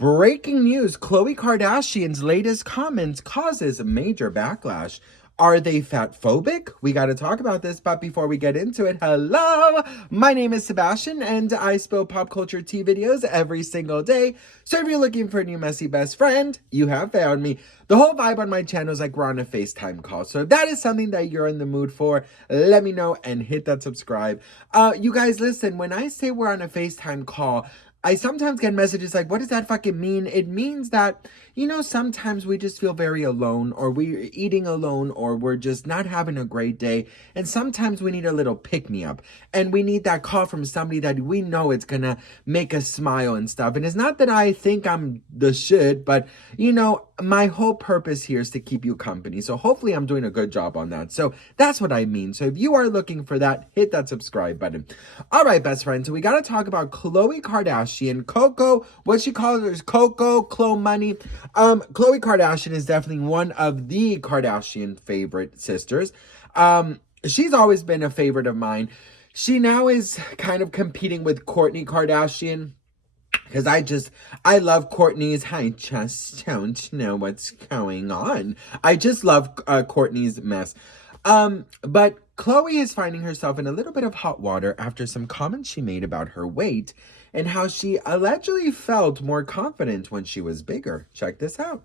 Breaking news, Khloe Kardashian's latest comments causes a major backlash. Are they fat phobic? We got to talk about this, but before we get into it, hello! My name is Sebastian, and I spill pop culture tea videos every single day. So if you're looking for a new messy best friend, you have found me. The whole vibe on my channel is like we're on a FaceTime call. So if that is something that you're in the mood for, let me know and hit that subscribe. You guys, listen, when I say we're on a FaceTime call, I sometimes get messages like, what does that fucking mean? It means that, sometimes we just feel very alone, or we're eating alone, or we're just not having a great day. And sometimes we need a little pick-me-up. And we need that call from somebody that we know it's gonna make us smile and stuff. And it's not that I think I'm the shit, but, my whole purpose here is to keep you company. So hopefully I'm doing a good job on that. So that's what I mean. So if you are looking for that, hit that subscribe button. All right, best friends. So we got to talk about Khloe Kardashian. Coco, what she calls her is Coco, Khloe Money. Khloe Kardashian is definitely one of the Kardashian favorite sisters. She's always been a favorite of mine. She now is kind of competing with Kourtney Kardashian. Because I love Kourtney's, I just don't know what's going on. I just love Kourtney's mess. But Khloe is finding herself in a little bit of hot water after some comments she made about her weight and how she allegedly felt more confident when she was bigger. Check this out.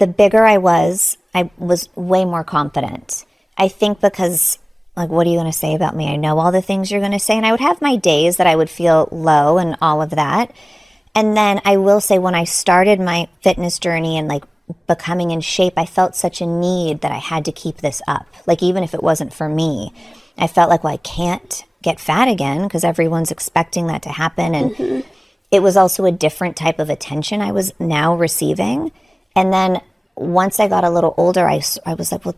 The bigger I was way more confident. I think because, what are you going to say about me? I know all the things you're going to say. And I would have my days that I would feel low and all of that. And then I will say when I started my fitness journey and becoming in shape, I felt such a need that I had to keep this up. Even if it wasn't for me, I felt like, I can't get fat again because everyone's expecting that to happen. And it was also a different type of attention I was now receiving. And then once I got a little older, I was like, well,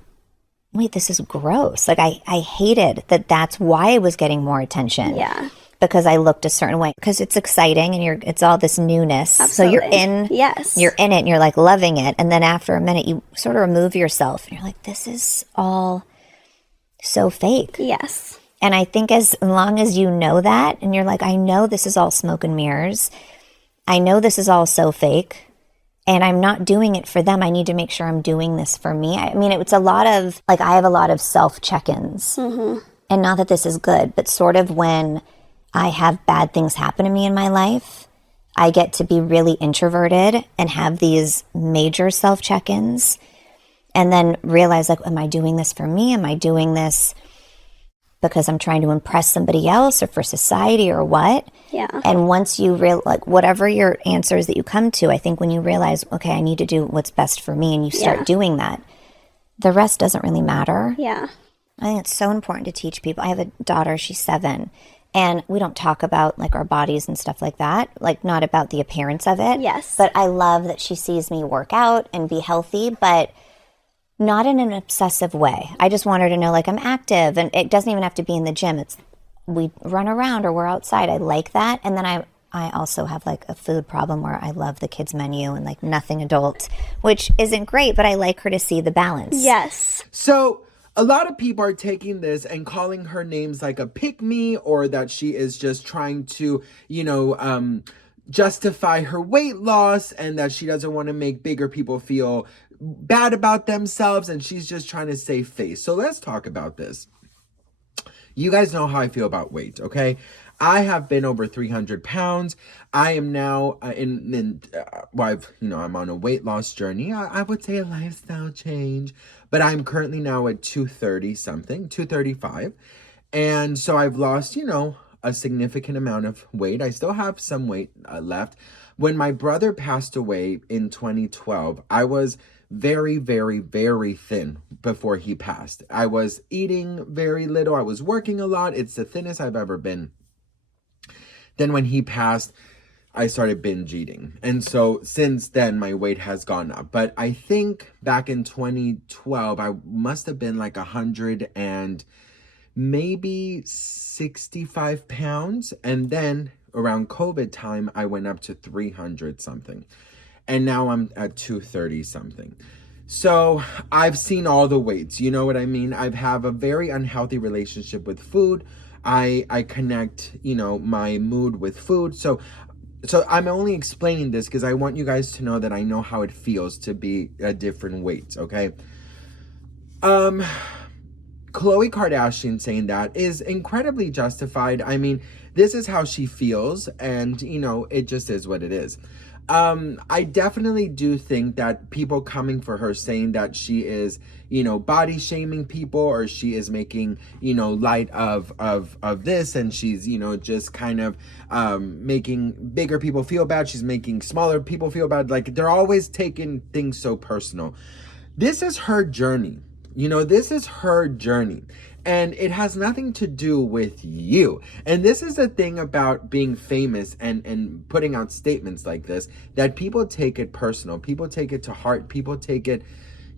wait, this is gross. I hated that that's why I was getting more attention. Yeah. Because I looked a certain way. Because it's exciting and it's all this newness. Absolutely. So you're in it and you're loving it. And then after a minute, you sort of remove yourself. And you're like, this is all so fake. Yes. And I think as long as you know that and you're like, I know this is all smoke and mirrors. I know this is all so fake. And I'm not doing it for them. I need to make sure I'm doing this for me. I mean, it's a lot of, I have a lot of self-check-ins. And not that this is good, but sort of when I have bad things happen to me in my life, I get to be really introverted and have these major self-check-ins and then realize, am I doing this for me? Am I doing this because I'm trying to impress somebody else or for society or what? Yeah. And once you whatever your answers that you come to, I think when you realize, okay, I need to do what's best for me, and you start doing that, the rest doesn't really matter. Yeah. I think it's so important to teach people. I have a daughter, she's 7, and we don't talk about our bodies and stuff like that, not about the appearance of it. Yes. But I love that she sees me work out and be healthy, but not in an obsessive way. I just want her to know I'm active, and it doesn't even have to be in the gym. We run around or we're outside. I like that. And then I also have a food problem where I love the kids menu and nothing adult, which isn't great, but I like her to see the balance. Yes. So a lot of people are taking this and calling her names like a pick-me, or that she is just trying to, justify her weight loss, and that she doesn't want to make bigger people feel bad about themselves, and she's just trying to save face. So let's talk about this. You guys know how I feel about weight, okay? I have been over 300 pounds. I am now I'm on a weight loss journey. I would say a lifestyle change, but I'm currently now at 230 something, 235. And so I've lost, a significant amount of weight. I still have some weight left. When my brother passed away in 2012, I was very, very, very thin before he passed. I was eating very little. I was working a lot. It's the thinnest I've ever been. Then when he passed, I started binge eating. And so since then, my weight has gone up. But I think back in 2012, I must have been 100 and maybe 65 pounds. And then around COVID time, I went up to 300 something. And now I'm at 230 something. So I've seen all the weights, you know what I mean? I have a very unhealthy relationship with food. I connect, my mood with food. So So I'm only explaining this because I want you guys to know that I know how it feels to be at different weights, okay? Um, Khloe Kardashian saying that is incredibly justified. I mean, this is how she feels, and it just is what it is. I definitely do think that people coming for her saying that she is, body shaming people, or she is making, light of this, and she's, just kind of making bigger people feel bad. She's making smaller people feel bad. Like, they're always taking things so personal. This is her journey. This is her journey. And it has nothing to do with you. And this is the thing about being famous and putting out statements like this, that people take it personal. People take it to heart. People take it,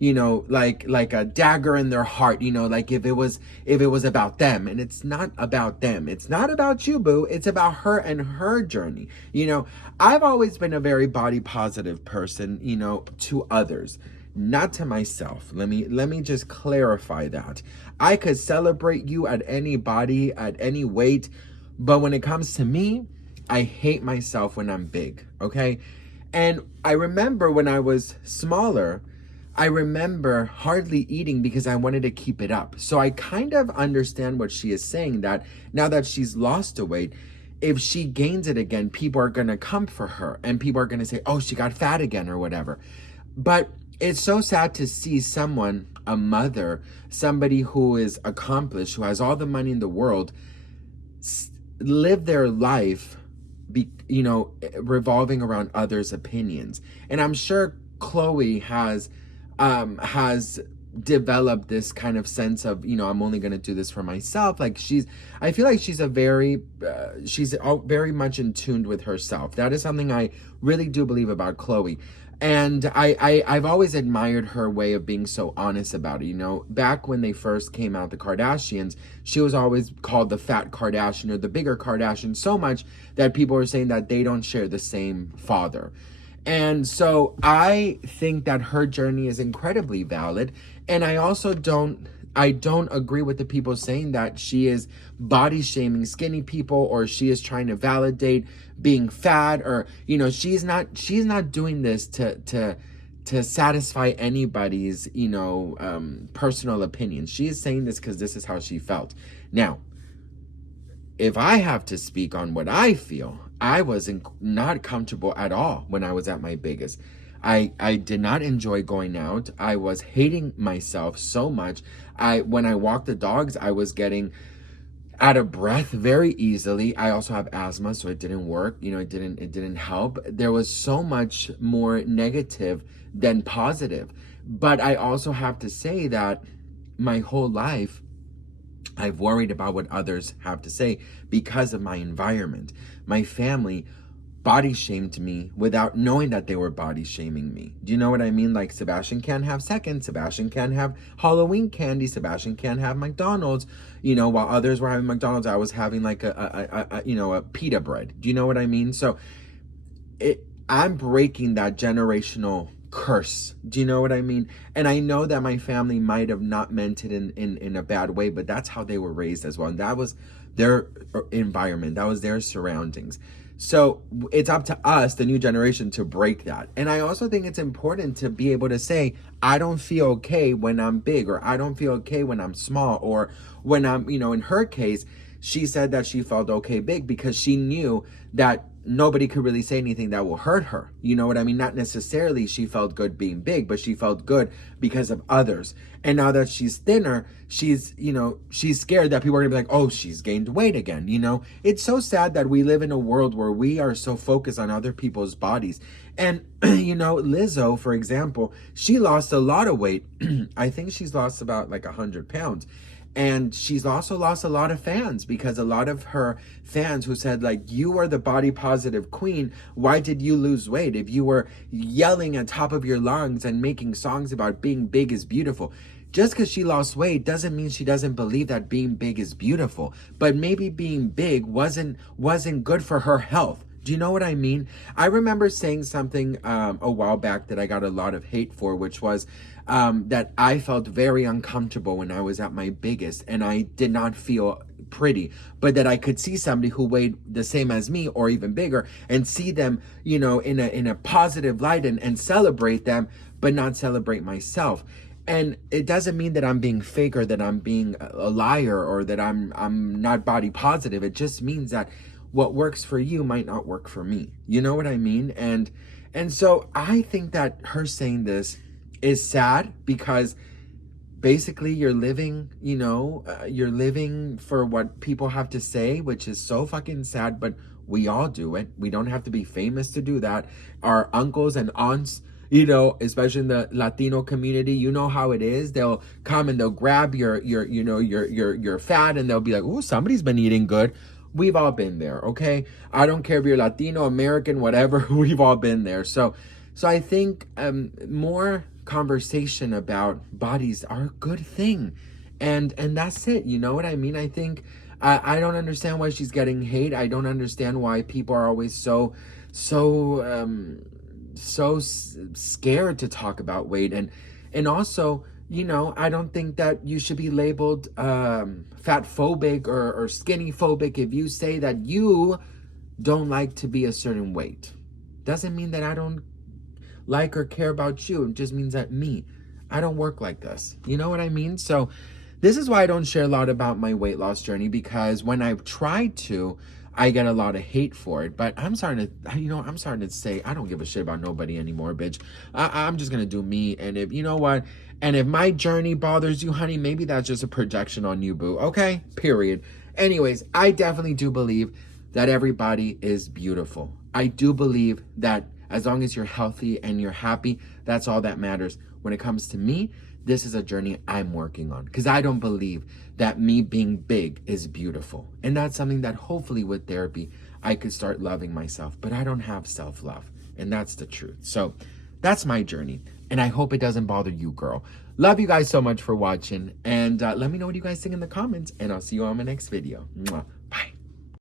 like a dagger in their heart, like if it was about them. And it's not about them. It's not about you, boo. It's about her and her journey. I've always been a very body positive person, to others, not to myself. Let me just clarify that. I could celebrate you at any body, at any weight, but when it comes to me, I hate myself when I'm big, okay? And I remember when I was smaller, I remember hardly eating because I wanted to keep it up. So I kind of understand what she is saying, that now that she's lost the weight, if she gains it again, people are going to come for her and people are going to say, oh, she got fat again or whatever. But it's so sad to see someone, a mother, somebody who is accomplished, who has all the money in the world, live their life, revolving around others' opinions. And I'm sure Khloe has developed this kind of sense of, I'm only going to do this for myself. Like, I feel like she's very much in tune with herself. That is something I really do believe about Khloe. And I've always admired her way of being so honest about it. Back when they first came out, the Kardashians, she was always called the fat Kardashian or the bigger Kardashian, so much that people were saying that they don't share the same father. And so I think that her journey is incredibly valid. And I also don't agree with the people saying that she is body shaming skinny people, or she is trying to validate being fat, or she's not doing this to satisfy anybody's personal opinion. She is saying this because this is how she felt. Now, if I have to speak on what I feel, I was not comfortable at all when I was at my biggest. I did not enjoy going out. I was hating myself so much. When I walked the dogs, I was getting out of breath very easily. I also have asthma, so it didn't work. It didn't help. There was so much more negative than positive. But I also have to say that my whole life, I've worried about what others have to say because of my environment. My family body shamed me without knowing that they were body shaming me. Do you know what I mean? Like, Sebastian can't have seconds, Sebastian can't have Halloween candy, Sebastian can't have McDonald's. While others were having McDonald's, I was having like a pita bread. Do you know what I mean? So I'm breaking that generational curse. Do you know what I mean? And I know that my family might have not meant it in a bad way, but that's how they were raised as well. And that was their environment. That was their surroundings. So it's up to us, the new generation, to break that. And I also think it's important to be able to say, I don't feel okay when I'm big, or I don't feel okay when I'm small, or when I'm, in her case, she said that she felt okay big because she knew that nobody could really say anything that will hurt her. You know what I mean? Not necessarily she felt good being big, but she felt good because of others. And now that she's thinner, she's scared that people are gonna be like, oh, she's gained weight again. It's so sad that we live in a world where we are so focused on other people's bodies. And, Lizzo, for example, she lost a lot of weight. I think she's lost about like 100 pounds. And she's also lost a lot of fans, because a lot of her fans who said, like, you are the body positive queen, why did you lose weight? If you were yelling at top of your lungs and making songs about being big is beautiful. Just because she lost weight doesn't mean she doesn't believe that being big is beautiful. But maybe being big wasn't good for her health. Do you know what I mean? I remember saying something a while back that I got a lot of hate for, which was that I felt very uncomfortable when I was at my biggest and I did not feel pretty, but that I could see somebody who weighed the same as me or even bigger and see them, you know, in a positive light and celebrate them, but not celebrate myself. And it doesn't mean that I'm being fake or that I'm being a liar or that I'm not body positive. It just means that what works for you might not work for me. You know what I mean? And so I think that her saying this is sad because basically you're living, you know, you're living for what people have to say, which is so fucking sad, but we all do it. We don't have to be famous to do that. Our uncles and aunts, you know, especially in the Latino community, you know how it is. They'll come and they'll grab your fat and they'll be like, "Oh, somebody's been eating good." We've all been there, okay? I don't care if you're Latino, American, whatever. We've all been there. So I think more conversation about bodies are a good thing, and that's it. You know what I mean? I think I don't understand why she's getting hate. I don't understand why people are always so scared to talk about weight, and also, you know, I don't think that you should be labeled fat phobic or skinny phobic if you say that you don't like to be a certain weight. Doesn't mean that I don't like or care about you. It just means that I don't work like this. You know what I mean? So this is why I don't share a lot about my weight loss journey, because when I've tried to, I get a lot of hate for it. But I'm starting to say, I don't give a shit about nobody anymore, bitch. I'm just going to do me. And if, you know what? And if my journey bothers you, honey, maybe that's just a projection on you, boo. Okay? Period. Anyways, I definitely do believe that everybody is beautiful. I do believe that as long as you're healthy and you're happy, that's all that matters. When it comes to me, this is a journey I'm working on, because I don't believe that me being big is beautiful. And that's something that hopefully with therapy, I could start loving myself. But I don't have self-love. And that's the truth. So that's my journey. And I hope it doesn't bother you, girl. Love you guys so much for watching. And let me know what you guys think in the comments. And I'll see you on my next video. Mwah.